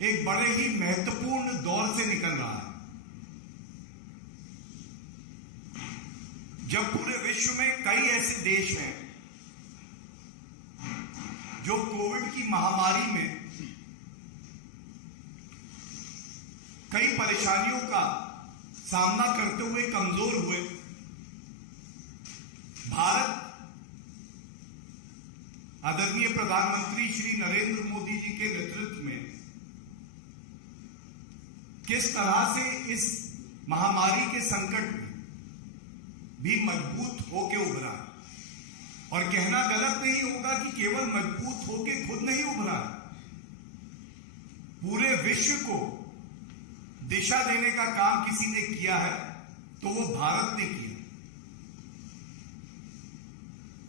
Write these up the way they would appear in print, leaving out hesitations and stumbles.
एक बड़े ही महत्वपूर्ण दौर से निकल रहा है, जब पूरे विश्व में कई ऐसे देश हैं जो कोविड की महामारी में कई परेशानियों का सामना करते हुए कमजोर हुए। भारत आदरणीय प्रधानमंत्री श्री नरेंद्र मोदी जी के नेतृत्व में किस तरह से इस महामारी के संकट में भी मजबूत होकर उभरा, और कहना गलत नहीं होगा कि केवल मजबूत होकर खुद नहीं उभरा, पूरे विश्व को दिशा देने का काम किसी ने किया है तो वो भारत ने किया।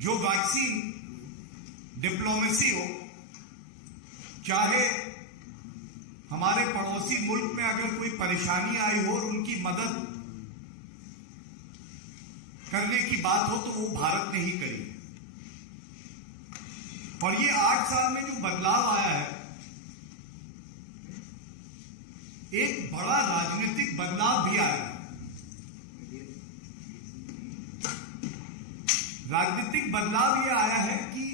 जो वैक्सीन डिप्लोमेसी हो, चाहे हमारे पड़ोसी मुल्क में अगर कोई परेशानी आई हो और उनकी मदद करने की बात हो तो वो भारत ने ही करी है। और ये 8 साल में जो बदलाव आया है, एक बड़ा राजनीतिक बदलाव भी आया है। राजनीतिक बदलाव यह आया है कि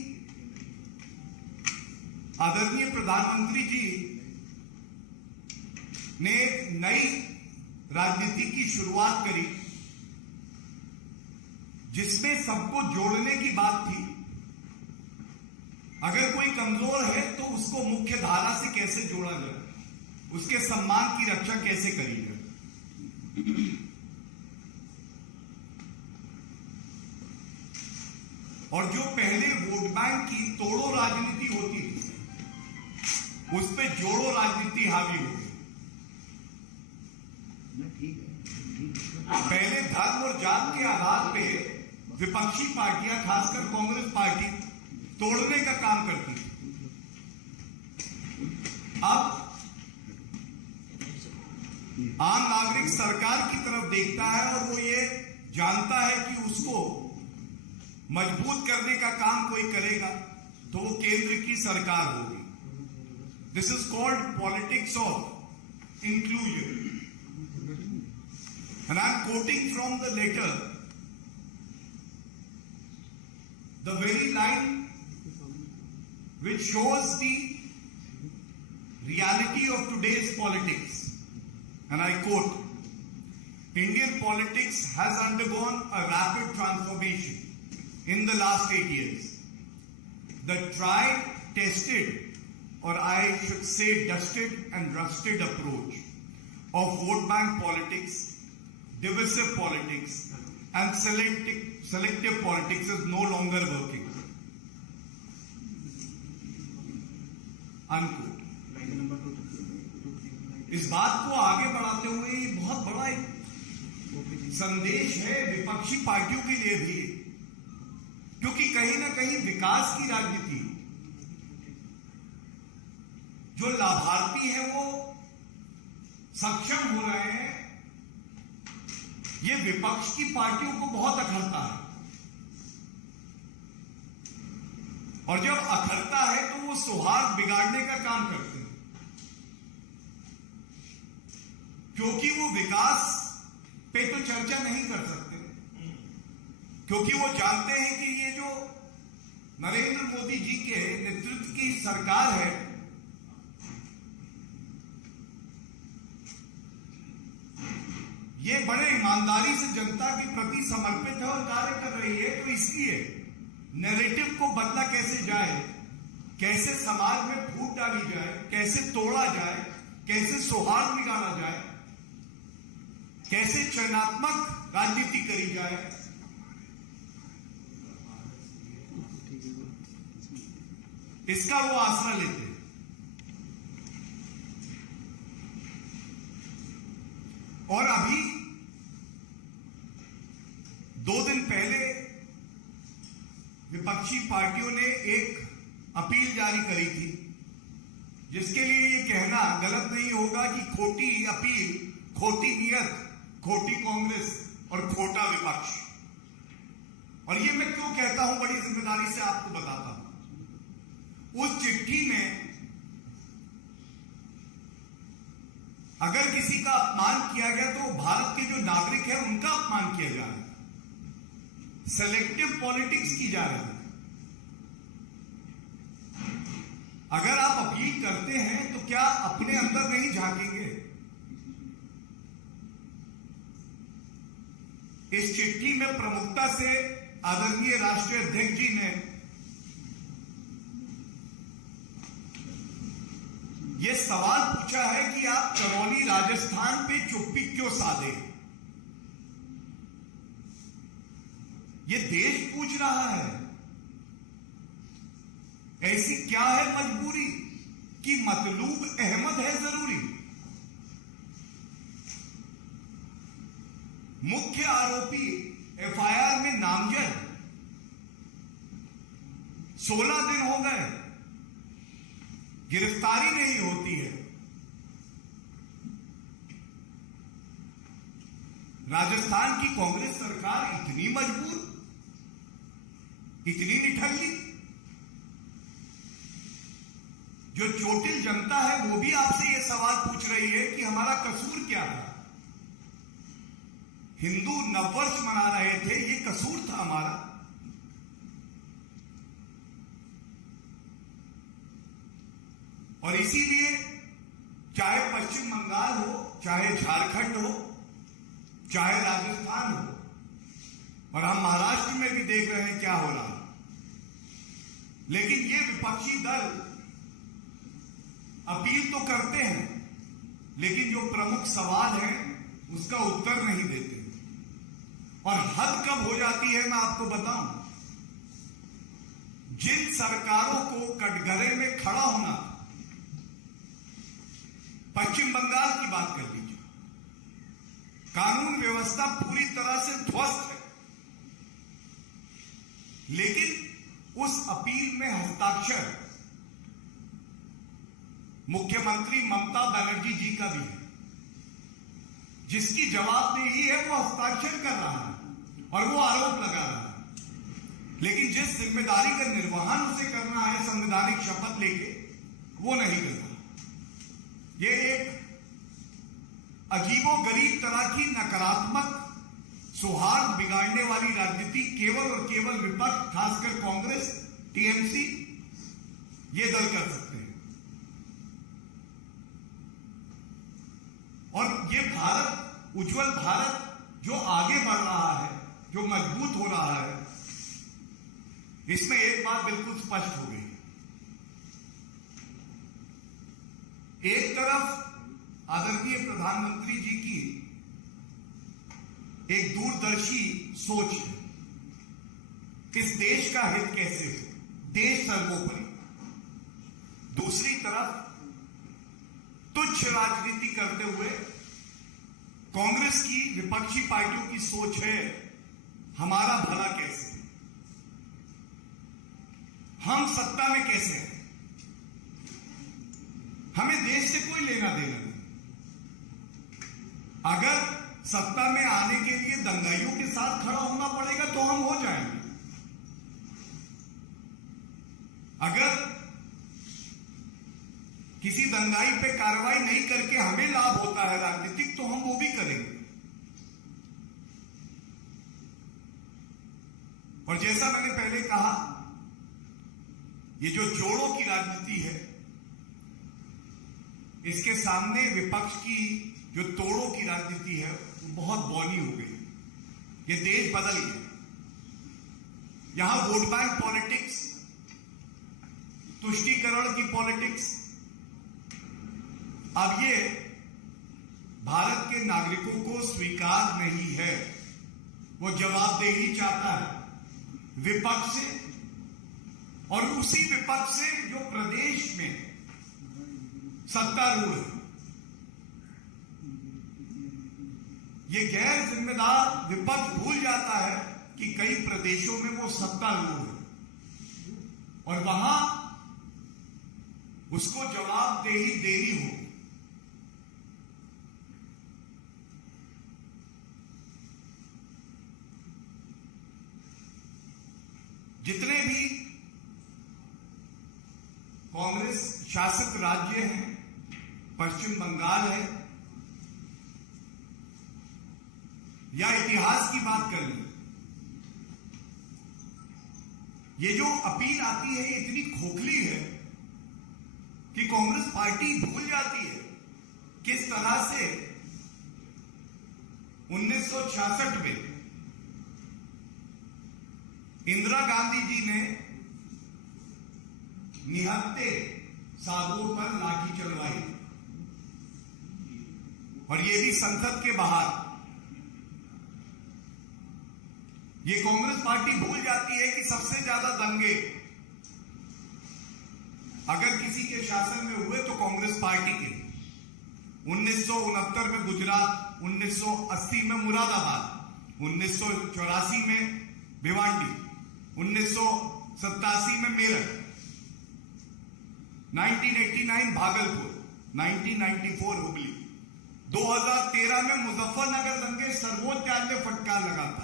आदरणीय प्रधानमंत्री जी ने एक नई राजनीति की शुरुआत करी, जिसमें सबको जोड़ने की बात थी। अगर कोई कमजोर है तो उसको मुख्य धारा से कैसे जोड़ा जाए, उसके सम्मान की रक्षा कैसे करी जाए। और जो पहले वोट बैंक की तोड़ो राजनीति होती थी, उस पे जोड़ो राजनीति हावी हो गई। पहले धर्म और जात के आधार पे विपक्षी पार्टियां, खासकर कांग्रेस पार्टी, तोड़ने का काम करती थी। अब आम नागरिक सरकार की तरफ देखता है और वो ये जानता है कि उसको मजबूत करने का काम कोई करेगा तो वो केंद्र की सरकार होगी। This is called politics of inclusion. And I am quoting from the letter, the very line which shows the reality of today's politics. And I quote, Indian politics has undergone a rapid transformation in the last 8 years. The tried, tested, or I should say dusted and rusted approach of vote bank politics, divisive politics and selective politics is no longer working. Unquote. इस बात को आगे बढ़ाते हुए ये बहुत बड़ा एक संदेश है विपक्षी पार्टियों के लिए भी, क्योंकि कहीं ना कहीं विकास की राजनीति, जो लाभार्थी हैं वो सक्षम हो रहे हैं, ये विपक्ष की पार्टियों को बहुत अखरता है। और जब अखरता है तो वो सौहार्द बिगाड़ने का काम करते हैं, क्योंकि वो विकास पे तो चर्चा नहीं कर सकते, क्योंकि वो जानते हैं कि ये जो नरेंद्र मोदी जी के नेतृत्व की सरकार है, ये बड़े ईमानदारी से जनता के प्रति समर्पित है और कार्य कर रही है। तो इसलिए नैरेटिव को बदला कैसे जाए, कैसे समाज में फूट डाली जाए, कैसे तोड़ा जाए, कैसे सौहार्द बिगाड़ा जाए, कैसे चयनात्मक राजनीति करी जाए, इसका वो आसरा लेते हैं। और अभी 2 दिन पहले विपक्षी पार्टियों ने एक अपील जारी करी थी, जिसके लिए ये कहना गलत नहीं होगा कि खोटी अपील, खोटी नीयत, खोटी कांग्रेस और खोटा विपक्ष। और ये मैं क्यों कहता हूं, बड़ी जिम्मेदारी से आपको बताता हूं। उस चिट्ठी में अगर किसी का अपमान किया गया तो भारत के जो नागरिक हैं उनका अपमान किया जा रहा है, सेलेक्टिव पॉलिटिक्स की जा रही है। अगर आप अपील करते हैं तो क्या अपने अंदर नहीं झांकेंगे? इस चिट्ठी में प्रमुखता से आदरणीय राष्ट्रीय अध्यक्ष जी ने यह सवाल पूछा है कि आप करौली राजस्थान पे चुप्पी क्यों साधे। यह देश पूछ रहा है, ऐसी क्या है मजबूरी कि मतलूब अहमद है जरूरी। मुख्य आरोपी एफआईआर में नामजद 16 दिन हो गए, गिरफ्तारी नहीं होती है। राजस्थान की कांग्रेस सरकार इतनी मजबूर, इतनी निठल्ली, जो चोटिल जनता है वो भी आपसे यह सवाल पूछ रही है कि हमारा कसूर क्या था। हिंदू नववर्ष मना रहे थे, ये कसूर था हमारा। और इसीलिए चाहे पश्चिम बंगाल हो, चाहे झारखंड हो, चाहे राजस्थान हो, और हम महाराष्ट्र में भी देख रहे हैं क्या हो रहा है, लेकिन ये विपक्षी दल अपील तो करते हैं, लेकिन जो प्रमुख सवाल है उसका उत्तर नहीं देते। और हद कब हो जाती है मैं आपको बताऊं, जिन सरकारों को कटघरे में खड़ा होना, पश्चिम बंगाल की बात कर लीजिए, कानून व्यवस्था पूरी तरह से ध्वस्त है, लेकिन उस अपील में हस्ताक्षर मुख्यमंत्री ममता बनर्जी जी का भी है, जिसकी जवाबदेही है वो हस्ताक्षर कर रहा है और वो आरोप लगा रहा है, लेकिन जिस जिम्मेदारी का निर्वहन उसे करना है संवैधानिक शपथ लेके, वो नहीं कर रहा। ये एक अजीबोगरीब तरह की नकारात्मक सौहार्द बिगाड़ने वाली राजनीति केवल और केवल विपक्ष, खासकर कांग्रेस, टीएमसी, ये दल कर सकते हैं। और ये भारत, उज्जवल भारत जो आगे बढ़ रहा है, जो मजबूत हो रहा है, इसमें एक बात बिल्कुल स्पष्ट हो गई। एक तरफ आदरणीय प्रधानमंत्री जी की एक दूरदर्शी सोच है, इस देश का हित कैसे हो, देश सर्वोपरि। दूसरी तरफ तुच्छ राजनीति करते हुए कांग्रेस की, विपक्षी पार्टियों की सोच है हमारा भला कैसे, हम सत्ता में कैसे हैं, हमें देश से कोई लेना देना नहीं। अगर सत्ता में आने के लिए दंगाइयों के साथ खड़ा होना पड़ेगा तो हम हो जाएंगे, अगर किसी दंगाई पे कार्रवाई नहीं करके हमें लाभ होता है राजनीतिक, तो हम वो भी करेंगे। और जैसा मैंने पहले कहा, ये जो जोड़ों की राजनीति है, इसके सामने विपक्ष की जो तोड़ों की राजनीति है वो बहुत बौनी हो गई। ये देश बदल गया। यहां वोट बैंक पॉलिटिक्स, तुष्टीकरण की पॉलिटिक्स, अब ये भारत के नागरिकों को स्वीकार नहीं है। वो जवाबदेही चाहता है विपक्ष से, और उसी विपक्ष से जो प्रदेश में सत्तारूढ़ है। ये गैर जिम्मेदार विपक्ष भूल जाता है कि कई प्रदेशों में वो सत्तारूढ़ है और वहां उसको जवाबदेही देनी होगी। जितने भी कांग्रेस शासित राज्य हैं, पश्चिम बंगाल है, या इतिहास की बात कर लें, ये जो अपील आती है ये इतनी खोखली है कि कांग्रेस पार्टी भूल जाती है किस तरह से 1966 में इंदिरा गांधी जी ने निहत्थे साधुओं पर लाठी चलवाई, और ये भी संसद के बाहर। ये कांग्रेस पार्टी भूल जाती है कि सबसे ज्यादा दंगे अगर किसी के शासन में हुए तो कांग्रेस पार्टी के 1969 में गुजरात, 1980 में मुरादाबाद, 1984 में भिवांडी, 1987 में मेरठ, 1989 भागलपुर, 1994 हुबली, 2013 में मुजफ्फरनगर दंगे सर्वोच्च न्यायालय में फटकार लगाता।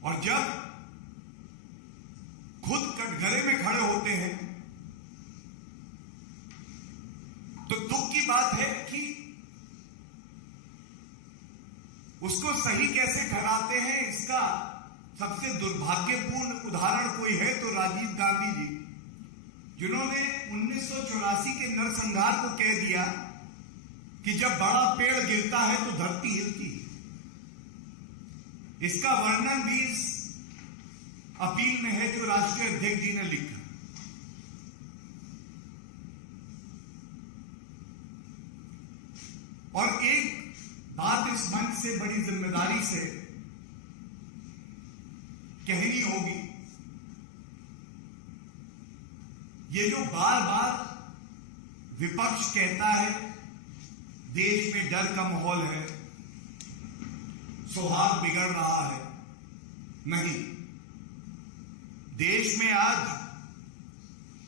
और जब खुद कटघरे में खड़े होते हैं तो दुख की बात है कि उसको सही कैसे ठहराते हैं। इसका सबसे दुर्भाग्यपूर्ण उदाहरण कोई है तो राजीव गांधी जी, जिन्होंने 1984 के नरसंहार को कह दिया कि जब बड़ा पेड़ गिरता है तो धरती हिलती है। इसका वर्णन भी इस अपील में है जो राष्ट्रीय अध्यक्ष जी ने लिखा। और एक बात इस मंच से बड़ी जिम्मेदारी से कहनी होगी, ये जो बार बार विपक्ष कहता है देश में डर का माहौल है, सौहार्द बिगड़ रहा है, नहीं, देश में आज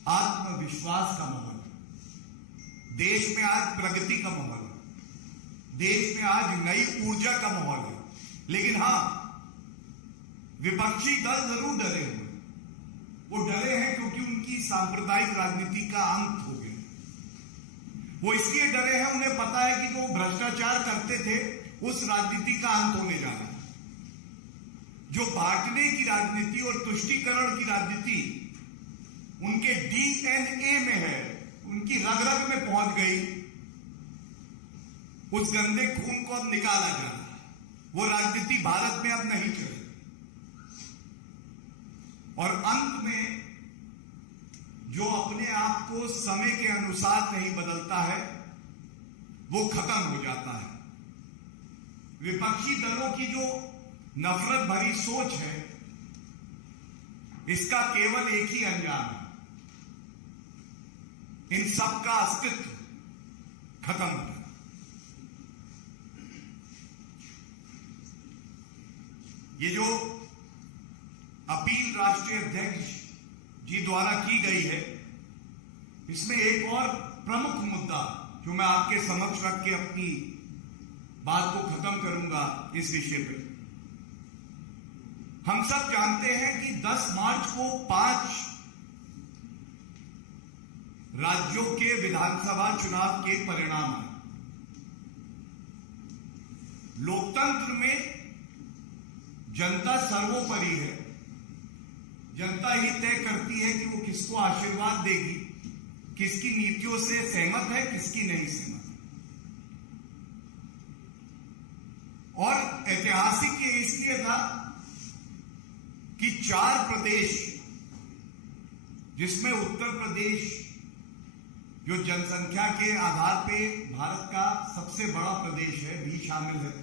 आत्मविश्वास का माहौल है, देश में आज प्रगति का माहौल है, देश में आज नई ऊर्जा का माहौल है। लेकिन हां, विपक्षी दल जरूर डरे हुए, वो डरे हैं क्योंकि उनकी सांप्रदायिक राजनीति का अंत हो गया। वो इसलिए डरे हैं, उन्हें पता है कि जो भ्रष्टाचार करते थे उस राजनीति का अंत होने जा रहा है। जो बांटने की राजनीति और तुष्टीकरण की राजनीति उनके डीएनए में है, उनकी रग रग में पहुंच गई, उस गंदे खून को अब निकाला जा रहा है। वो राजनीति भारत में अब नहीं चलेगी। और अंत में जो अपने आप को समय के अनुसार नहीं बदलता है वो खत्म हो जाता है। विपक्षी दलों की जो नफरत भरी सोच है, इसका केवल एक ही अंजाम है, इन सब का अस्तित्व खत्म हो जाए। ये जो अपील राष्ट्रीय अध्यक्ष जी द्वारा की गई है, इसमें एक और प्रमुख मुद्दा जो मैं आपके समक्ष रख के अपनी बात को खत्म करूंगा इस विषय पे। हम सब जानते हैं कि 10 मार्च को 5 राज्यों के विधानसभा चुनाव के परिणाम हैं। लोकतंत्र में जनता सर्वोपरि है। जनता ही तय करती है कि वो किसको आशीर्वाद देगी, किसकी नीतियों से सहमत है, किसकी नहीं सहमत है। और ऐतिहासिक ये इसलिए था कि 4 प्रदेश, जिसमें उत्तर प्रदेश जो जनसंख्या के आधार पे भारत का सबसे बड़ा प्रदेश है भी शामिल है,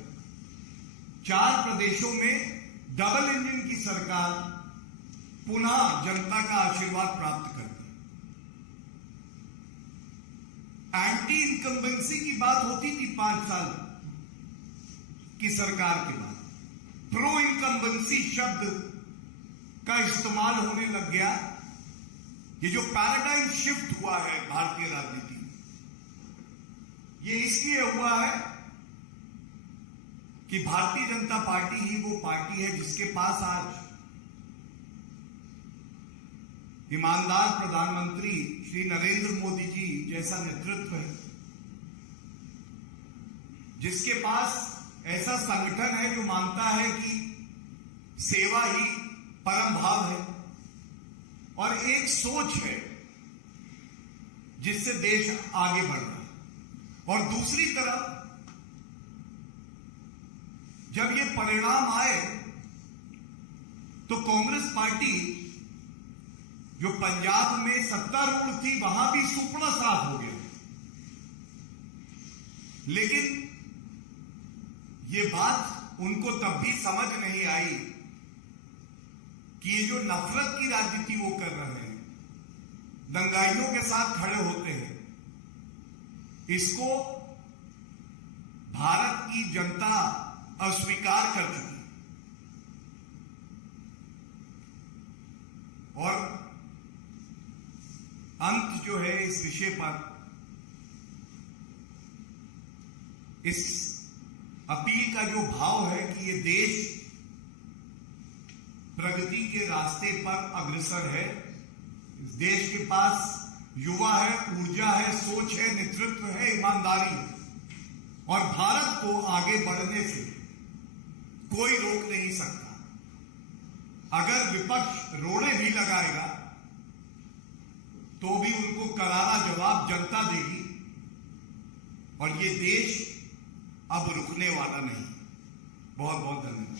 4 प्रदेशों में डबल इंजन की सरकार पुनः जनता का आशीर्वाद प्राप्त करती। एंटी इनकम्बेंसी की बात होती थी 5 साल की सरकार के बाद, प्रो इनकम्बेंसी शब्द का इस्तेमाल होने लग गया। ये जो पैराडाइम शिफ्ट हुआ है भारतीय राजनीति में, ये इसलिए हुआ है कि भारतीय जनता पार्टी ही वो पार्टी है जिसके पास आज ईमानदार प्रधानमंत्री श्री नरेंद्र मोदी जी जैसा नेतृत्व है। जिसके पास ऐसा संगठन है जो मानता है कि सेवा ही परम भाव है, और एक सोच है जिससे देश आगे बढ़ रहा है। और दूसरी तरफ जब ये परिणाम आए तो कांग्रेस पार्टी जो पंजाब में सत्तारूढ़ थी वहां भी सुपड़ा साफ हो गया। लेकिन ये बात उनको तब भी समझ नहीं आई कि ये जो नफरत की राजनीति वो कर रहे हैं, दंगाइयों के साथ खड़े होते हैं, इसको भारत की जनता अस्वीकार कर चुकी। और अंत जो है इस विषय पर, इस अपील का जो भाव है कि ये देश प्रगति के रास्ते पर अग्रसर है, इस देश के पास युवा है, ऊर्जा है, सोच है, नेतृत्व है, ईमानदारी है, और भारत को आगे बढ़ने से कोई रोक नहीं सकता। अगर विपक्ष रोड़े भी लगाएगा तो भी उनको करारा जवाब जनता देगी, और ये देश अब रुकने वाला नहीं। बहुत बहुत धन्यवाद।